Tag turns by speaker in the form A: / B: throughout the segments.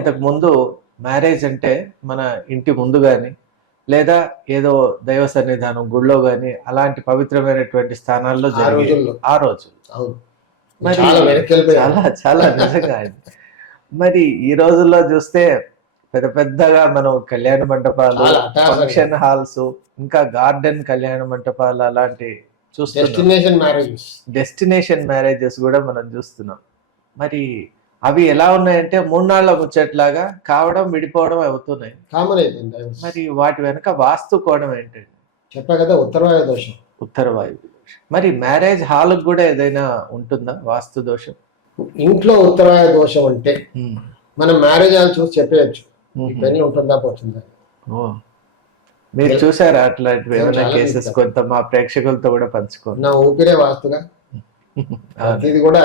A: ఇంతకు ముందు మ్యారేజ్ అంటే మన ఇంటి ముందు కానీ లేదా ఏదో దైవ సన్నిధానం గుళ్ళో కానీ అలాంటి పవిత్రమైనటువంటి స్థానాల్లో జరిగేది ఆ రోజు.
B: చాలా
A: చాలా నిజంగా. మరి ఈ రోజుల్లో చూస్తే పెద్ద పెద్దగా మనం కళ్యాణ మంటపాలు ఫంక్షన్ హాల్స్ ఇంకా గార్డెన్ కళ్యాణ మంటపాలు అలాంటి చూస్తున్నాం.
B: డెస్టినేషన్ మ్యారేజెస్
A: కూడా మనం చూస్తున్నాం. మరి అవి ఎలా ఉన్నాయంటే మూడు నాళ్ళ ముచ్చట్లాగా కావడం విడిపోవడం అవుతున్నాయి.
B: కామన్ అయిపోయింది.
A: మరి వాటి వెనక వాస్తు కోణం ఏంటండి
B: చెప్పా కదా ఉత్తరవాయ దోషం.
A: ఉత్తర వాయువు మరి మ్యారేజ్ హాల్ కూడా ఏదైనా ఉంటుందా వాస్తు దోషం?
B: ఇంట్లో ఉత్తరవాయ దోషం అంటే మనం మ్యారేజ్ హాల్ చూసి చెప్పేయచ్చు. పెళ్ళి ఉంటుందా పోతుందా.
A: మీరు చూసారా అట్లాంటివి ఏమైనా కేసెస్. కొంత మా ప్రేక్షకులతో కూడా పంచుకోండి.
B: నా ఊపిరే వాస్తుగా. ఇది కూడా.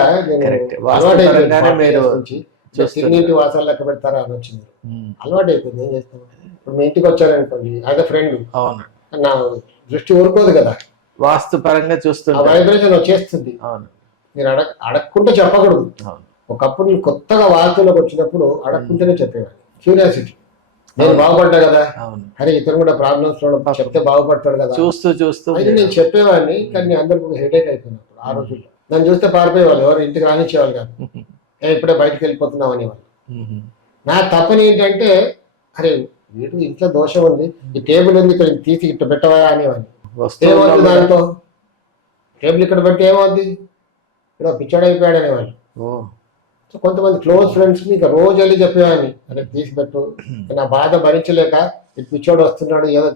B: తిన్నింటి వాసాలు లెక్క పెడతారా అని వచ్చింది. అలవాటు అయిపోయింది ఏం చేస్తాం? ఇప్పుడు మీ ఇంటికి వచ్చారనుకోండి యాజ్ అ ఫ్రెండ్
A: అవును.
B: నా దృష్టి ఊరుకోదు కదా.
A: వాస్తు పరంగా
B: ఆ
A: చూస్తుంటే
B: వైబ్రేషన్ వచ్చేస్తుంది
A: అవును.
B: మీరు అడగ అడగకుండా చెప్పకూడదు. ఒకప్పుడు నేను కొత్తగా వాస్తులోకి వచ్చినప్పుడు అడగకుంటేనే చెప్పేవాడిని. క్యూరియాసిటీ నేను. బాగుపడ్డా కదా?
A: అవును.
B: అరే ఇతను కూడా ప్రాబ్లమ్స్ చెప్తే బాగుపడతాడు కదా?
A: చూస్తూ చూస్తూ
B: నేను చెప్పేవాడిని కానీ అందరికి హెడేక్ అయిపోయినప్పుడు ఆ రోజుల్లో. నన్ను చూస్తే పారిపోయేవాళ్ళు ఎవరు ఇంటికి రానిచ్చేవాళ్ళు కాదు. ఏ ఇప్పుడే బయటకు వెళ్ళిపోతున్నాం అనేవాళ్ళు. నా తప్పని ఏంటంటే అరే వీడు ఇంట్లో దోషం ఉంది ఈ టేబుల్ ఉంది ఇక్కడ తీసి ఇట్లా పెట్టవా అనేవాడిని.
A: వస్తువుల్లో
B: ఏమవుతుంది
A: కూడా-
B: దాంతో టేబుల్ ఇక్కడ పెడితే ఏమవుద్ది? ఇక్కడ పిచ్చోడు అయిపోయాడు అనేవాళ్ళు. సో కొంతమంది క్లోజ్ ఫ్రెండ్స్ని ఇక రోజు వెళ్ళి చెప్పేవాడిని. అరే తీసి పెట్టు. నా బాధ భరించలేక పిచ్చోడు వస్తున్నాడు ఏదో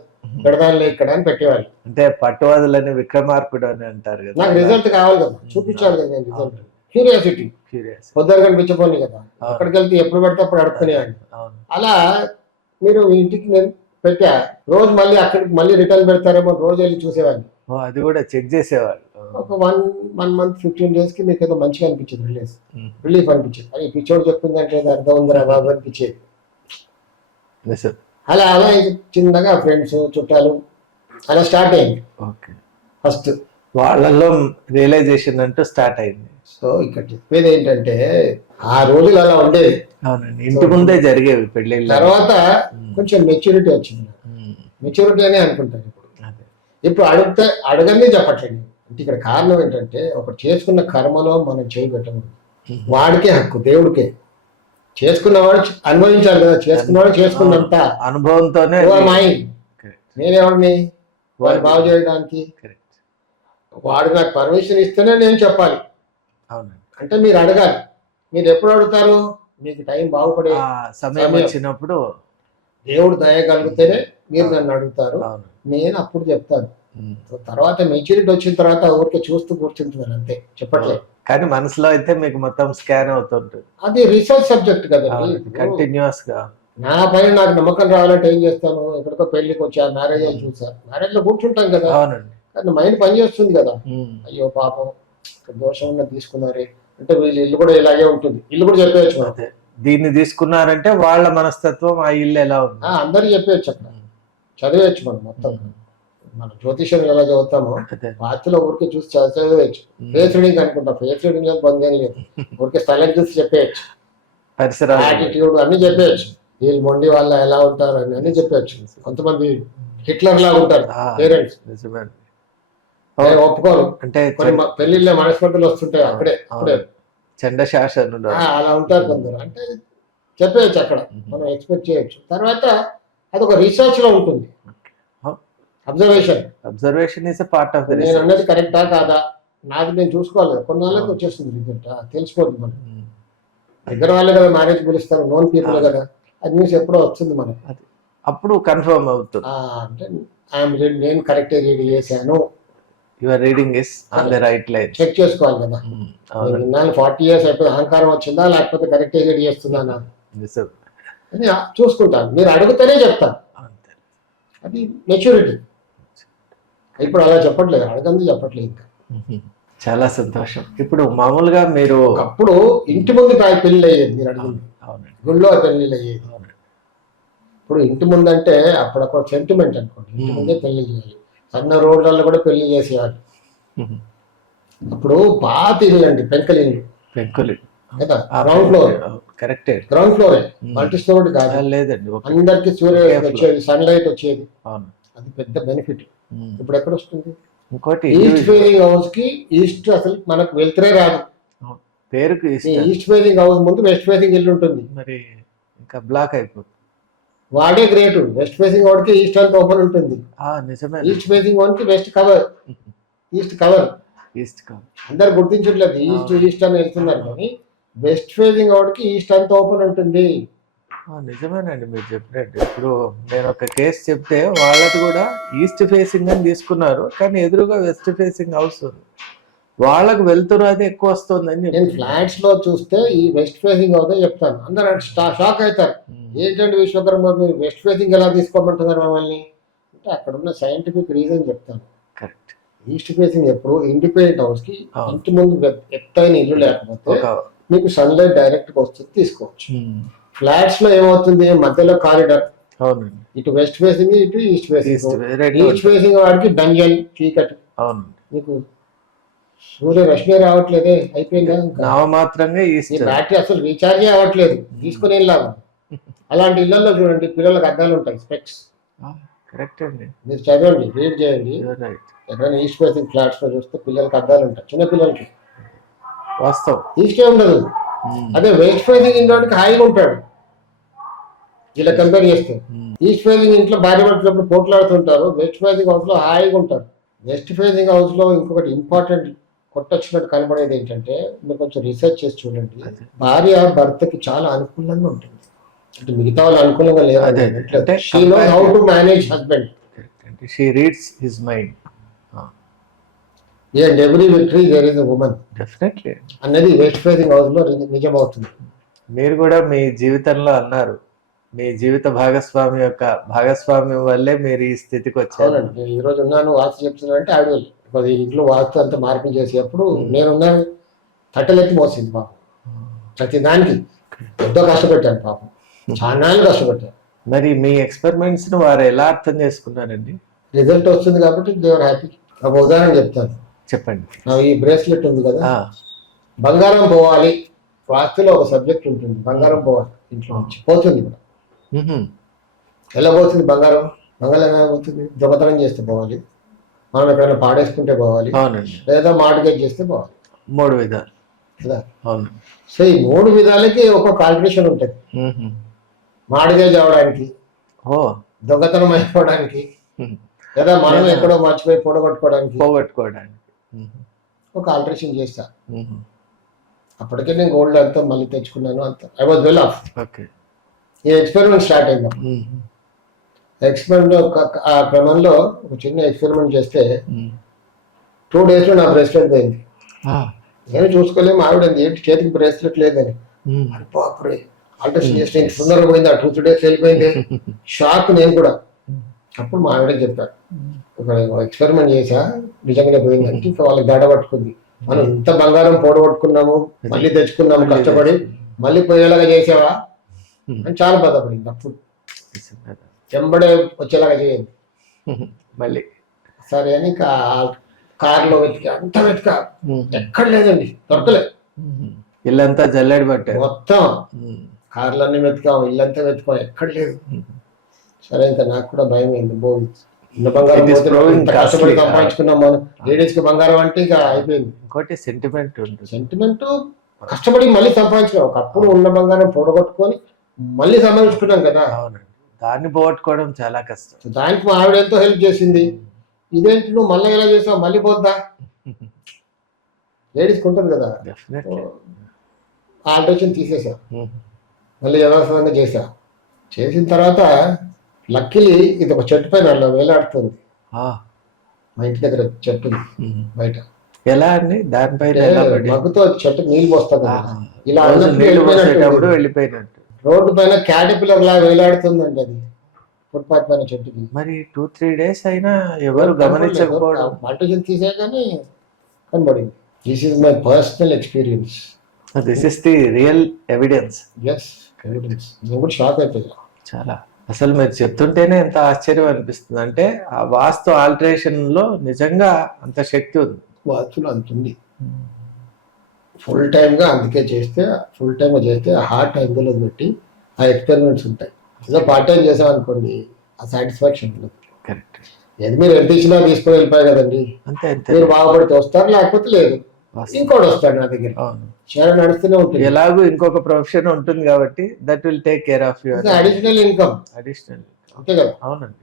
B: పెడదానిలే ఇక్కడ అని పెట్టేవాళ్ళు.
A: అంటే పట్టువదలని విక్రమార్కుడు అని అంటారు కదా.
B: నాకు రిజల్ట్ కావాలి కదా. చూపించాలి కదా నేను రిజల్ట్ క్యూరియాసిటీ
A: క్యూరియస్
B: పొద్దున కనిపించపోని కదా. అక్కడికి వెళ్తే ఎప్పుడు పెడితే అప్పుడు అడుక్కునేవాడిని అలా మీరు ఇంటికి నేను పెట్టా. రోజు మళ్ళీ అక్కడికి మళ్ళీ రిటర్న్ పెడతారేమో రోజు వెళ్ళి చూసేవాడిని.
A: అది కూడా చెక్ చేసేవాళ్ళు.
B: ఒక వన్ వన్ మంత్ ఫిఫ్టీన్ డేస్కి మీకు ఏదో మంచిగా అనిపించింది రిలీజ్. రిలీఫ్ అనిపించింది. అది పిచ్చోడు చెప్తుందంటే ఏదో అర్థం ఉందిరా బాబు అనిపించేది. అలా అలా చిన్నగా ఫ్రెండ్స్ చుట్టాలు అలా స్టార్ట్ అయింది.
A: ఓకే.
B: ఫస్ట్
A: వాళ్ళల్లో రియలైజేషన్ అంటూ స్టార్ట్ అయింది.
B: సో ఇక్కడ చెప్పేది ఏంటంటే ఆ రోజులు అలా ఉండేది
A: అవునండి. ఇంటి ముందే జరిగేవి పెళ్ళిళ్ళు
B: తర్వాత. కొంచెం మెచ్యూరిటీ వచ్చింది. మెచ్యూరిటీ అనే అనుకుంటాను ఇప్పుడు. ఇప్పుడు అడిగితే అడగనే చెప్పట్లేదు. అంటే ఇక్కడ కారణం ఏంటంటే ఒకటి చేసుకున్న కర్మలో మనం చేయి పెట్టకూడదు.
A: ఉమ్.
B: వాడికే హక్కు దేవుడికే. చేసుకున్నవాడు అనుభవించాలి కదా చేసుకున్నవాడు చేసుకున్నంత
A: అనుభవంతోనే.
B: నేనెవడిని? వాడు బాగు చేయడానికి. వాడు నాకు పర్మిషన్ ఇస్తేనే నేను చెప్పాలి. అంటే మీరు అడగాలి. మీరు ఎప్పుడు అడుగుతారు? మీకు టైం బాగుపడే
A: సమయం. వచ్చినప్పుడు
B: దేవుడు దయ కలిగితేనే మీరు నన్ను అడుగుతారు. నేను అప్పుడు చెప్తాను. తర్వాత మెచ్యూరిటీ వచ్చిన తర్వాత ఊరికే చూస్తూ కూర్చుంటున్నారు అంతే. చెప్పట్లేదు
A: కానీ మనసులో అయితే మీకు మొత్తం స్కాన్ అవుతుంటుంది.
B: అది రీసెర్చ్ సబ్జెక్ట్ కదండి. ఇప్పుడు
A: కంటిన్యూస్గా.
B: నా పైన నాకు నమ్మకం రావాలంటే ఏం చేస్తాను? ఎక్కడికో పెళ్ళికి వచ్చా మ్యారేజ్ అని చూసా మ్యారేజ్లో కూర్చుంటాం కదా.
A: అవునండి.
B: కానీ మైండ్ పనిచేస్తుంది కదా.
A: ఉమ్.
B: అయ్యో పాపం దోషం ఉన్న తీసుకున్నారే. అంటే వీళ్ళ ఇల్లు కూడా ఇలాగే ఉంటుంది. ఇల్లు కూడా చెప్పేయచ్చు
A: అదే. దీన్ని తీసుకున్నారంటే వాళ్ళ మనస్తత్వం ఆ ఇల్లు ఎలా ఉంది?
B: ఆ, అందరికి చెప్పేయచ్చు అక్కడ. చదివేయచ్చు మనం మొత్తం. మనం జ్యోతిషం ఎలా చదువుతామో వార్తలో ఊరికే చూసి చదివి- చదివేయచ్చు. ఫేస్ రీడింగ్ అనుకుంటా. ఫేస్ రీడింగ్ లేదు బంధం లేదు. ఊరికే స్థలం చూసి చెప్పేయచ్చు. యాటిట్యూడ్ అన్ని చెప్పేయచ్చు. వీళ్ళు మొండి వాళ్ళ ఎలా ఉంటారు అని అన్ని చెప్పేయచ్చు. కొంతమంది హిట్లర్ లాగా ఉంటారు పేరెంట్స్. ఒప్పుకోరు.
A: అంటే
B: కొన్ని పెళ్ళిళ్ళ మనస్పర్ధలు వస్తుంటాయి అక్కడే అక్కడే
A: చండ శాసనుడు
B: ఆ, అలా ఉంటారు కొందరు. అంటే చెప్పేయచ్చు అక్కడ. మనం ఎక్స్పెక్ట్ చేయొచ్చు. తర్వాత అది ఒక రీసెర్చ్లో ఉంటుంది. Observation
A: observation is part of the
B: నేను అన్నది కరెక్టా కాదా? నాది నేను చూసుకోవాలి కొన్నాళ్ళకి వచ్చేస్తుంది రిజల్ట్ తెలిసిపోతుంది మనకి. దగ్గర వాళ్ళే కదా మ్యారేజ్ పిలుస్తారు నోన్ పీపుల్. కదా. అది న్యూస్ ఎప్పుడో వస్తుంది మనకి.
A: అప్పుడు కన్ఫర్మ్ అవుతుంది.
B: అంటే ఐఎమ్ నేను కరెక్ట్ రీడ్ చేశాను.
A: Your reading is on the right line
B: check చేసుకోవాలి కదా. నేను ఫార్టీ ఇయర్స్ అయిపోయి అహంకారం వచ్చిందా? లేకపోతే కరెక్ట్ రీడ్ చేస్తున్నానా? చూసుకుంటాను. మీరు అడిగితేనే చెప్తాను. అది మెచ్యూరిటీ ఇప్పుడు అలా చెప్పట్లేదు అడగంది చెప్పట్లేదు ఇంకా.
A: చాలా సంతోషం. ఇప్పుడు మామూలుగా మీరు
B: ఒకప్పుడు ఇంటి ముందు పై- పెళ్ళి అయ్యేది మీరు అడిగింది.
A: అవునండి.
B: గుళ్ళో పెళ్ళిళ్ళు అయ్యేది ఇప్పుడు ఇంటి ముందు అంటే అప్పుడు ఒక సెంటిమెంట్ అనుకోండి ఇంటి. ముందే పెళ్ళి చేయాలి. సన్న రోడ్లలో కూడా పెళ్ళి చేసేవాళ్ళు అప్పుడు పాత ఇల్లు అండి పెంకల. ఇల్లు
A: పెంకులు
B: కదా గ్రౌండ్ ఫ్లోర్
A: కరెక్టే
B: గ్రౌండ్ ఫ్లోరే. మల్టీ స్టోర్ కాదు.
A: లేదండి
B: అందరికి సూర్య. వచ్చేది సన్లైట్ వచ్చేది.
A: అవును.
B: అది పెద్ద బెనిఫిట్. ఇప్పుడు ఎక్కడ వస్తుంది
A: ఇంకోటి
B: ఈస్ట్. ఫేసింగ్ హౌస్కి ఈస్ట్ అసలు మనకు వెళ్తురే రాదు.
A: పేరుకు
B: ఈస్ట్ ఫేసింగ్ హౌస్ ముందు వెస్ట్ ఫేసింగ్ ఇల్లు ఉంటుంది.
A: మరి ఇంకా బ్లాక్ అయిపోతుంది.
B: వాడే గ్రేట్ వెస్ట్ ఫేసింగ్ వాడికి ఈస్ట్ అంతా ఓపెన్ ఉంటుంది.
A: ఆ నిజమే.
B: ఈస్ట్ ఫేసింగ్ వాడికి west cover east cover
A: east కాదు
B: అందరు గుర్తించట్లేదు. ఈస్ట్ ఈస్ట్ అని వెళ్తున్నారు కానీ వెస్ట్ ఫేసింగ్ వాడికి ఈస్ట్ అంతా ఓపెన్ ఉంటుంది.
A: నిజమేనండి మీరు చెప్పినట్టు. ఇప్పుడు నేను ఒక కేసు చెప్తే వాళ్ళది కూడా ఈస్ట్ ఫేసింగ్ అని తీసుకున్నారు కానీ ఎదురుగా వెస్ట్ ఫేసింగ్ హౌస్ ఉంది. వాళ్ళకు వెళ్తురు అది ఎక్కువ వస్తుందని
B: నేను ఫ్లాట్స్లో చూస్తే ఈ వెస్ట్ ఫేసింగ్ అవుతే చెప్తాను. అందరు షాక్ అవుతారు. ఏంటంటే విశ్వకర్మ మీరు వెస్ట్ ఫేసింగ్ ఎలా తీసుకోమంటున్నారు మమ్మల్ని? అంటే అక్కడ ఉన్న సైంటిఫిక్ రీజన్ చెప్తాను.
A: కరెక్ట్.
B: ఈస్ట్ ఫేసింగ్ ఎప్పుడు ఇండిపెండెంట్
A: హౌస్కి.
B: ఇంటి ముందు ఎత్- ఎత్తైన ఇల్లు లేకపోతే మీకు సన్లైట్ డైరెక్ట్గా వస్తుంది తీసుకోవచ్చు. ఫ్లాట్స్లో ఏమవుతుంది? మధ్యలో కారిడార్
A: అవునండి.
B: ఇటు వెస్ట్ ఫేసింగ్ ఇటు ఈస్ట్ ఫేసింగ్ ఈస్ట్ ఫేసింగ్ వాడికి డంజన్ చీకటి.
A: అవును
B: మీకు సూర్య రశ్మి రావట్లేదే అయిపోయిందా
A: నామమాత్రంగా ఈస్ట్
B: బ్యాటరీ అసలు రీఛార్జ్ అవ్వట్లేదు. తీసుకుని వెళ్ళాము అలాంటి ఇళ్ళలో చూడండి పిల్లలకు అద్దాలు ఉంటాయి స్పెక్స్
A: కరెక్ట్ అండి.
B: మీరు చదవండి రీడ్ చేయండి. ఎక్కడైనా ఈస్ట్ ఫేసింగ్ ఫ్లాట్స్లో చూస్తే పిల్లలకి అద్దాలు ఉంటాయి చిన్న పిల్లలకి.
A: వాస్తవం.
B: ఈస్టే ఉండదు.
A: ఉమ్,
B: అదే వెస్ట్ ఫేసింగ్ ఇంట్లోకి హాయిగా ఉంటాడు. ఇలా కంపేర్ చేస్తే.
A: ఉమ్,
B: ఈస్ట్ ఫేసింగ్ ఇంట్లో భార్య పడుతున్నప్పుడు పోట్లాడుతుంటారు. వెస్ట్ ఫేసింగ్ హౌస్లో హాయిగా ఉంటారు. వెస్ట్ ఫేసింగ్ హౌస్లో ఇంకొకటి ఇంపార్టెంట్ కొట్టొచ్చినట్టు కనబడేది ఏంటంటే మీరు కొంచెం రీసెర్చ్ చేసి చూడండి. భార్య భర్తకి చాలా అనుకూలంగా ఉంటుంది. అంటే మిగతా వాళ్ళు అనుకూలంగా
A: అదే,
B: లేదు
A: అంటే
B: she know how to manage husband
A: she reads his mind
B: and every victory there is women
A: definitely
B: అన్నది వెస్ట్ ఫేసింగ్ హౌస్లో నిజమవుతుంది.
A: మీరు కూడా మీ జీవితంలో అన్నారు. మీ జీవిత భాగస్వామి యొక్క భాగస్వామ్యం వల్లే మీరు ఈ స్థితికి వచ్చారు.
B: అవునండి. నేను ఈ రోజు ఉన్నాను వాస్తు చెప్తున్నానంటే ఆవిడ వల్లే. అది ఇంట్లో వాస్తు అంతా మార్పులు చేసేటప్పుడు నేనున్నాను తట్టలెత్తి మోసింది పాపం. ప్రతి దానికి ఎంతో కష్టపెట్టాను పాపం. చాలా కష్టపెట్టాను
A: మరి మీ ఎక్స్పెరిమెంట్స్ను వారు ఎలా అర్థం చేసుకున్నారండి?
B: రిజల్ట్ వస్తుంది కాబట్టి దేవర్ హ్యాపీ. ఒక ఉదాహరణ చెప్తాను.
A: చెప్పండి.
B: నా ఈ బ్రేస్లెట్ ఉంది కదా?
A: ఆ,
B: బంగారం పోవాలి. వాస్తులో ఒక సబ్జెక్ట్ ఉంటుంది. బంగారం పోవాలి. ఇంట్లో నుంచి పోతుంది కూడా. ఎలా పోతుంది బంగారం? బంగారం ఎలా పోతుంది? దొంగతనం చేస్తే పోవాలి. మనం ఎక్కడైనా పాడేసుకుంటే పోవాలి.
A: అవునండి.
B: లేదా మార్టిగేజ్ చేస్తే పోవాలి.
A: మూడు విధాలు.
B: కదా?
A: అవును.
B: సో ఈ మూడు విధాలకి ఒక కాంపిటీషన్ ఉంటుంది. మార్టిగేజ్ అవడానికి
A: ఓ.
B: దొంగతనం అయిపోవడానికి. లేదా మనం ఎక్కడో మర్చిపోయి పొడగొట్టుకోవడానికి
A: పోగొట్టుకోవడానికి.
B: ఒక ఆల్టరేషన్ చేస్తా. అప్పటికే నేను గోల్డ్ అంతా మళ్ళీ తెచ్చుకున్నాను అంత. I was well off
A: okay.
B: ఈ ఎక్స్పెరిమెంట్ స్టార్ట్ అయింది. ఎక్స్పెరిమెంట్ ఆ క్రమంలో ఒక చిన్న ఎక్స్పెరిమెంట్ చేస్తే. టూ డేస్లో నా బ్రేస్లెట్ పోయింది నేను చూసుకోలేము ఆవిడ ఏంటి చేతికి బ్రేస్లెట్ లేదని. చేస్తే ఇంత తొందరగా పోయింది ఆ టూ త్రీ డేస్ వెళ్ళిపోయింది. షాక్ నేను కూడా. అప్పుడు మా ఆవిడ చెప్పారు ఒక ఎక్స్పెరిమెంట్ చేసా నిజంగానే పోయిందంటే ఇంకా వాళ్ళకి దడ పట్టుకుంది. మనం ఇంత బంగారం పోడగొట్టుకున్నాము మళ్ళీ తెచ్చుకున్నాము కష్టపడి మళ్ళీ పోయేలాగా చేసావా? అని చాలా బాధపడింది అప్పుడు. వెంబడే వచ్చేలాగా చేయండి.
A: మ్మ్. మళ్ళీ.
B: సరే అని ఇంకా కార్లో వెతికా అంత వెతికా.
A: మ్మ్.
B: ఎక్కడ లేదండి దొరకలే.
A: మ్మ్. ఇల్లంతా జల్లెడ పట్టారు.
B: మొత్తం. కార్లన్నీ వెతికాం ఇల్లంతా వెతికాం ఎక్కడ లేదు. సరే ఇంకా నాకు కూడా భయం అయింది బో ఇంత బంగారం
A: It is
B: పోతే
A: proving
B: ఇంత కష్టపడి. సంపాదించుకున్నాం మనం. లేడీస్కి బంగారం అంటే ఇక అయిపోయింది.
A: ఇంకోటి సెంటిమెంట్
B: సెంటిమెంట్ కష్టపడి మళ్ళీ సంపాదించుకున్నాం. ఒకప్పుడు ఉన్న బంగారం పొడగొట్టుకొని మళ్ళీ సంపాదించుకున్నాం కదా.
A: అవునండి దాన్ని పోగొట్టుకోవడం చాలా కష్టం.
B: దానికి మా ఆవిడ ఎంతో హెల్ప్ చేసింది. ఇదేంటి నువ్వు మళ్ళీ ఎలా చేసావు? మళ్ళీ పోద్దా? లేడీస్కి ఉంటుంది కదా. ఆల్టరేషన్ తీసేసా. మళ్ళీ యథాసంగా చేసా. చేసిన తర్వాత లక్కీలీ ఇది ఒక చెట్టు పైన అలా వేలాడుతుంది. మా ఇంటి దగ్గర చెట్టు బయట.
A: ఎలా అండి? పడి
B: మగ్గుతో చెట్టు నీళ్ళు పోస్తుంది. ఇలా. వెళ్ళిపోయినట్టు. రోడ్డు పైన క్యాటపిల్లర్ లా వేలాడుతుందండి అది. ఫుట్పాత్ పైన చెట్టుకి
A: మరి టూ త్రీ డేస్ అయినా ఎవరు గమనించకపోవడం.
B: ఆల్టరేషన్ తీసే కానీ కనబడింది. This is my personal experience
A: this is the real evidence
B: yes evidence నేను కూడా షాక్ అయిపోయా
A: చాలా. అసలు మీరు చెప్తుంటేనే ఎంత ఆశ్చర్యం అనిపిస్తుంది. అంటే ఆ వాస్తు ఆల్టరేషన్లో నిజంగా అంత శక్తి ఉంది.
B: వాచులు అంత ఉంది. ఫుల్ టైమ్గా అందుకే చేస్తే ఫుల్ టైమ్గా చేస్తే హార్ట్ అందులో పెట్టి ఆ ఎక్స్పెరిమెంట్స్ ఉంటాయి. ఏదో పార్ట్ టైం చేసామనుకోండి ఆ సాటిస్ఫాక్షన్ ఉండదు.
A: కరెక్ట్
B: ఏది మీరు ఎంత ఇచ్చినా తీసుకొని వెళ్ళిపోయి కదండి. మీరు బాగుపడితే వస్తారు లేకపోతే లేదు. ఇంకోటి వస్తాడు నా దగ్గర. షేర్ నడుస్తూనే ఉంటుంది.
A: ఎలాగో ఇంకొక ప్రొఫెషన్ ఉంటుంది కాబట్టి that will take care of your
B: additional income
A: additional
B: అంతే కదా.
A: అవునండి.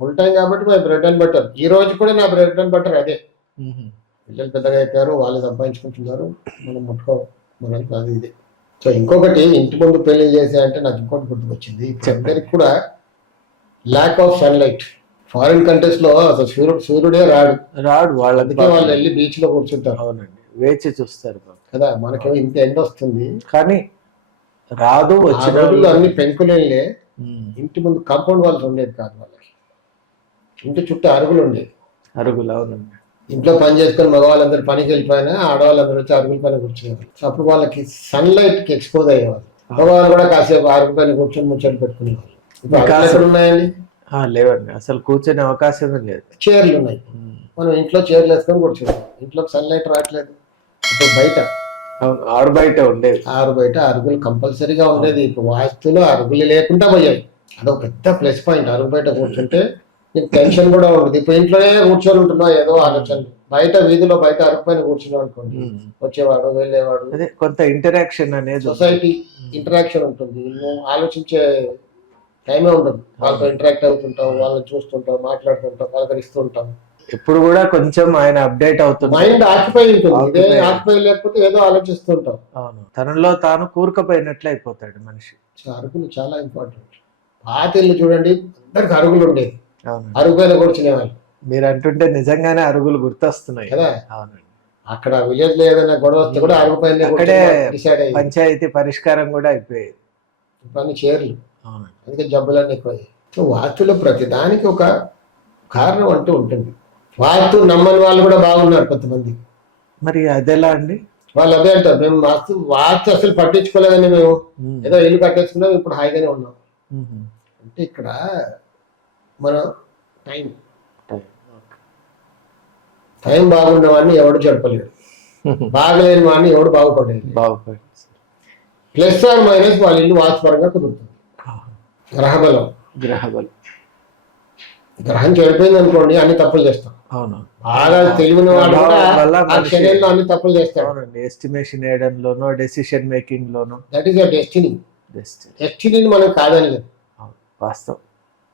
B: ఫుల్ టైం కాబట్టి మై బ్రెడ్ అండ్ బటర్ ఈ రోజు కూడా నా బ్రెడ్ అండ్ బటర్ అదే. పిల్లలు పెద్దగా అయిపోయారు వాళ్ళు సంపాదించుకుంటున్నారు. మనం ముట్టుకో మనం కాదు ఇది. సో ఇంకొకటి ఇంటి ముందు పెళ్ళి చేసే అంటే నాకు ఇంకోటి గుర్తుకొచ్చింది. అందరికి కూడా ల్యాక్ ఆఫ్ సన్లైట్ ఫారిన్ కంట్రీస్లో అసలు సూర్యుడు సూర్యుడే రాడు.
A: రాడు వాళ్ళకి
B: అందుకే వాళ్ళు వెళ్ళి బీచ్లో కూర్చుంటారు.
A: అవునండి. వేచి చూస్తారు.
B: కదా మనకేమో ఇంత ఎండ వస్తుంది.
A: కానీ రాదు వచ్చిన
B: రోజుల్లో అన్ని పెంకులేళ్ళే. ఇంటి ముందు కాంపౌండ్ వాళ్ళకి ఉండేది కాదు వాళ్ళకి. ఇంటి చుట్టూ అరుగులు ఉండేది
A: అరుగులు అవునండి.
B: ఇంట్లో పని చేసుకొని మగవాళ్ళందరూ పనికి వెళ్ళిపోయినా ఆడవాళ్ళందరూ వచ్చి అరుగుల పైన కూర్చునేవారు సో అప్పుడు వాళ్ళకి సన్లైట్కి ఎక్స్పోజ్ అయ్యేవాళ్ళు. మగవాళ్ళు కూడా కాసేపు అరుగు పైన కూర్చొని ముచ్చట్లు పెట్టుకునేవాళ్ళు. ఇప్పుడు. ఎక్కడ ఉన్నాయండి
A: లేవండి. అసలు కూర్చొనే అవకాశమే లేదు.
B: చైర్లు ఉన్నాయి. మనం ఇంట్లో చైర్లు వేసుకొని కూర్చున్నాం. ఇంట్లో సన్లైట్ రావట్లేదు. ఇప్పుడు బయట.
A: ఆరు బయట ఉండేది
B: ఆరు బయట అరుగులు కంపల్సరీగా ఉండేది. ఇప్పుడు వాస్తులో అరుగులు లేకుండా పోయాయి. అదొక పెద్ద ప్లస్ పాయింట్. అరుగు బయట కూర్చుంటే నీకు టెన్షన్ కూడా ఉండదు. ఇప్పుడు ఇంట్లోనే కూర్చొని ఉంటున్నావు ఏదో ఆలోచన బయట వీధిలో బయట అరుగు పైన కూర్చున్నావు అనుకోండి. వచ్చేవాడు వెళ్ళేవాడు.
A: అదే కొంత ఇంటరాక్షన్ అనేది
B: సొసైటీ ఇంటరాక్షన్ ఉంటుంది. నువ్వు ఆలోచించే టైమే ఉండదు. వాళ్ళతో ఇంటరాక్ట్ అవుతుంటావు వాళ్ళని చూస్తుంటావు మాట్లాడుతుంటావు పలకరిస్తుంటాం
A: ఎప్పుడు కూడా కొంచెం ఆయన అప్డేట్ అవుతుంది
B: మైండ్ ఆక్యుపై ఉంటుంది. ఆక్యుపై లేకపోతే ఏదో ఆలోచిస్తుంటాం
A: అవును. తనలో తాను కూరుకుపోయినట్లు అయిపోతాడు మనిషి.
B: అరుగులు చాలా ఇంపార్టెంట్ పాత ఇల్లు చూడండి అందరికి అరుగులు ఉండేది
A: అవును
B: అరుగు పైన కూర్చునేవాళ్ళు.
A: మీరు అంటుంటే నిజంగానే అరుగులు గుర్తొస్తున్నాయి.
B: కదా?
A: అవునండి.
B: అక్కడ విలేజ్లో ఏదైనా గొడవ వస్తే కూడా అరుగు పైన
A: అక్కడే పంచాయతీ పరిష్కారం కూడా అయిపోయేది.
B: అన్ని చీరలు. అందుకే జబ్బులన్నీ ఎక్కువ సో వాస్తులో ప్రతిదానికి ఒక కారణం అంటూ ఉంటుంది. వాస్తు నమ్మని వాళ్ళు కూడా బాగున్నారు కొంతమంది.
A: మరి అదెలా అండి?
B: వాళ్ళు అదే అంటారు. మేము వాస్తు వాస్తు అసలు పట్టించుకోలేదని మేము. ఏదో ఇల్లు కట్టేసుకున్నాం ఇప్పుడు హాయిగానే ఉన్నాం. అంటే ఇక్కడ మన టైం.
A: టైం.
B: బాగున్న వాడిని ఎవడు జడపలేడు. బాగలేని వాడిని ఎవడు బాగుపడలేదు. ప్లస్ ఆర్ మైనస్ వాళ్ళ ఇల్లు వాస్తుపరంగా కుదురుతుంది. గ్రహబలం.
A: గ్రహబలం.
B: గ్రహం చెడిపోయింది అనుకోండి అన్ని తప్పులు చేస్తాం.
A: అవును.
B: బాగా తెలివిన వాడు ఆ శరీరంలో అన్ని తప్పులు చేస్తాడు.
A: అవునండి. ఎస్టిమేషన్ వేయడంలోనో డెసిషన్ మేకింగ్ లోనో.
B: దట్ ఈస్ డెస్టినీ
A: బెస్ట్
B: డెస్టినీని మనం కాదని
A: వాస్తవం.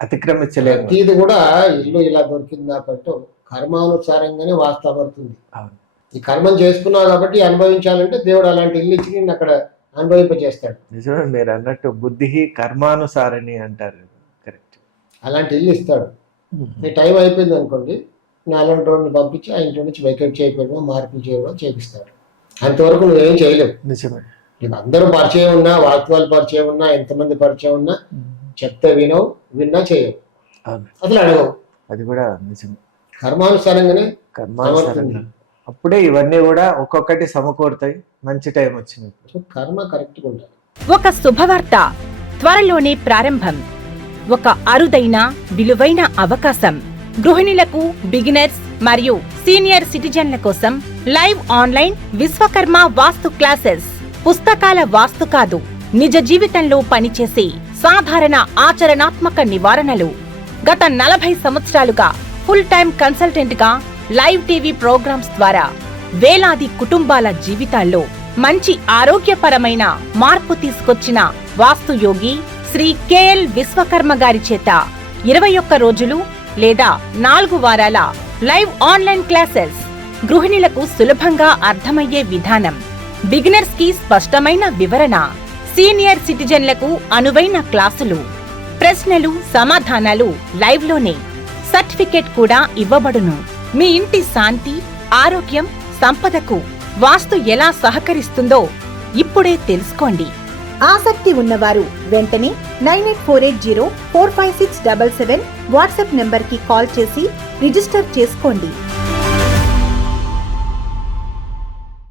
A: అతిక్రమించలేము.
B: ప్రతిది కూడా ఇల్లు ఇలా దొరికింది నాకంటూ కర్మానుసారంగానే వాస్తవడుతుంది
A: అవును.
B: ఈ కర్మం చేసుకున్నావు కాబట్టి అనుభవించాలంటే దేవుడు అలాంటి ఇల్లు ఇచ్చి నిన్ను అక్కడ అనుభవింపజేస్తాడు.
A: నిజమే మీరు అన్నట్టు బుద్ధి కర్మానుసారిణి అంటారు. కరెక్ట్.
B: అలాంటి ఇల్లు ఇస్తాడు. మీ టైం అయిపోయింది అనుకోండి నాలుగు రోజులు పంపించి ఆ ఇంటి నుంచి వెకేట్ చేయకపోవడం మార్పులు చేయడం చేపిస్తాడు. అంతవరకు నువ్వేం చేయలేవు.
A: నిజమే.
B: నీకు అందరూ పరిచయం ఉన్నా వాస్తవాలు పరిచయం ఉన్నా ఎంతమంది పరిచయం ఉన్నా చెప్తే వినవు విన్నా చేయవు. అసలు అడగవు.
A: అది కూడా నిజమే.
B: కర్మానుసారంగానే
A: కర్మానుసారంగా. అప్పుడే ఇవన్నీ కూడా ఒక్కొక్కటి సమకూరుతాయి. మంచి టైం వచ్చినప్పుడు.
B: కర్మ కరెక్ట్గా ఉండాలి.
C: ఒక శుభవార్త త్వరలోనే ప్రారంభం. ఒక అరుదైన విలువైన అవకాశం. గృహిణులకు బిగినర్స్ మరియు సీనియర్ సిటిజన్ల కోసం live online Vishwakarma vastu classes. పుస్తకాల వాస్తు కాదు. నిజ జీవితంలో పనిచేసే సాధారణ ఆచరణాత్మక నివారణలు. గత నలభై సంవత్సరాలుగా ఫుల్ టైం కన్సల్టెంట్గా లైవ్ టీవీ ప్రోగ్రామ్స్ ద్వారా వేలాది కుటుంబాల జీవితాల్లో మంచి ఆరోగ్యపరమైన మార్పు తీసుకొచ్చిన వాస్తు యోగి శ్రీ కెఎల్ విశ్వకర్మ గారి చేత ఇరవై ఒక్క రోజులు లేదా నాలుగు వారాల లైవ్ ఆన్లైన్ క్లాసెస్ గృహిణులకు సులభంగా అర్థమయ్యే విధానం. బిగినర్స్కి స్పష్టమైన వివరణ. సీనియర్ సిటిజన్లకు అనువైన క్లాసులు ప్రశ్నలు సమాధానాలు లైవ్లోనే. సర్టిఫికేట్ కూడా ఇవ్వబడును. మీ ఇంటి శాంతి ఆరోగ్యం సంపదకు వాస్తు ఎలా సహకరిస్తుందో ఇప్పుడే తెలుసుకోండి.
D: ఆసక్తి ఉన్నవారు వెంటనే nine eight four eight zero four five six double seven WhatsApp నెంబర్కి కాల్ చేసి రిజిస్టర్ చేసుకోండి.